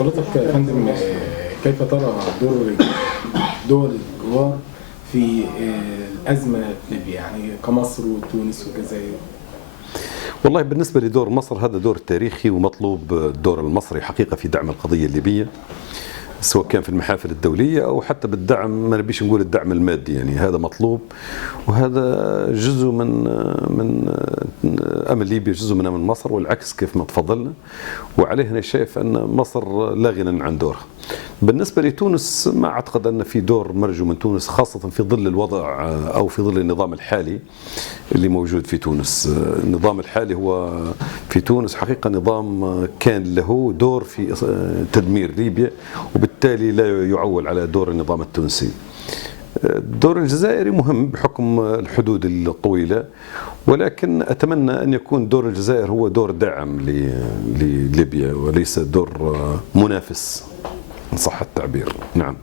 حضرتك يا فندم كيف ترى دور دول الجوار في الأزمة في ليبيا، يعني كمصر وتونس والجزائر؟ والله بالنسبة لدور مصر هذا دور تاريخي ومطلوب الدور المصري حقيقة في دعم القضية الليبية، سواء كان في المحافل الدولية أو حتى بالدعم، ما نبيش نقول الدعم المادي، يعني هذا مطلوب وهذا جزء من أمن ليبيا، جزء من أمن مصر والعكس كيف ما تفضلنا. وعليه أنا شايف أن مصر لا غنى عن دورها. بالنسبة لتونس ما أعتقد أن في دور مرجو من تونس، خاصة في ظل الوضع أو في ظل النظام الحالي اللي موجود في تونس. النظام الحالي هو في تونس حقيقة نظام كان له دور في تدمير ليبيا، وبالتالي لا يعول على دور النظام التونسي. الدور الجزائري مهم بحكم الحدود الطويلة، ولكن أتمنى أن يكون دور الجزائر هو دور داعم لليبيا وليس دور منافس إن صح التعبير. نعم.